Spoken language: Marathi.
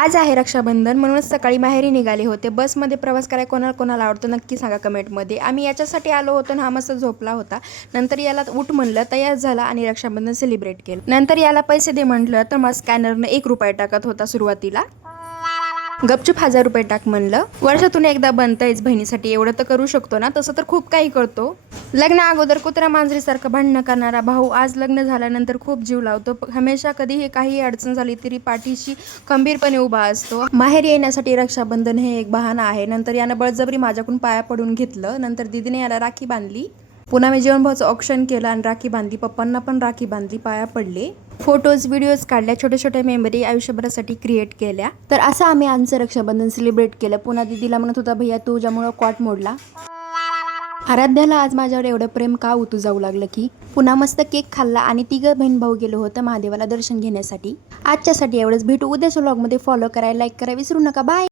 आज आहे रक्षाबंधन, म्हणूनच सकाळी माहेरी निघाले होते. बसमध्ये प्रवास करायला कोणाला कोणाला आवडतो नक्की सांगा कमेंटमध्ये. आम्ही याच्यासाठी आलो होतो आणि हा मस्त झोपला होता. नंतर याला उठ म्हणलं, तयार झाला आणि रक्षाबंधन सेलिब्रेट केलं. नंतर याला पैसे दे म्हटलं तर मग स्कॅनरनं 1 रुपया टाकत होता सुरुवातीला. गपचूप 1000 रुपये टाक म्हणलं. वर्षातून एकदा बनतंयच बहिणीसाठी, एवढं तर करू शकतो ना. तसं तर खूप काही करतो. लग्न अगोदर कुत्रा मांजरीसारखं भांडणं करणारा भाऊ आज लग्न झाल्यानंतर खूप जीव लावतो. हमेशा कधीही काही अडचण झाली तरी पाठीशी खंबीरपणे उभा असतो. माहेर येण्यासाठी रक्षाबंधन हे एक बहाणा आहे. नंतर यानं बळजबरी माझ्याकडून पाया पडून घेतलं. नंतर दीदीने याला राखी बांधली. पुन्हा मी जेवणभावाचं ऑप्शन केलं आणि राखी बांधली. पप्पांना पण राखी बांधली, पाया पडले. फोटोज व्हिडिओज काढल्या, छोट्या छोट्या मेमरी आयुष्यभरासाठी क्रिएट केल्या. तर असं आम्ही आमचं रक्षाबंधन सेलिब्रेट केलं. पुन्हा दीदीला म्हणत होता, भैया तुझ्यामुळं कॉट मोडला. आराध्याला आज माझ्यावर एवढं प्रेम का उतू जाऊ लागलं की. पुन्हा मस्त केक खाल्ला आणि 3 बहीण भाऊ गेलो होतं महादेवाला दर्शन घेण्यासाठी. आजच्यासाठी एवढंच. भेटू उद्याच्या व्लॉगमध्ये. फॉलो करायला, लाईक करायला विसरू नका. बाय.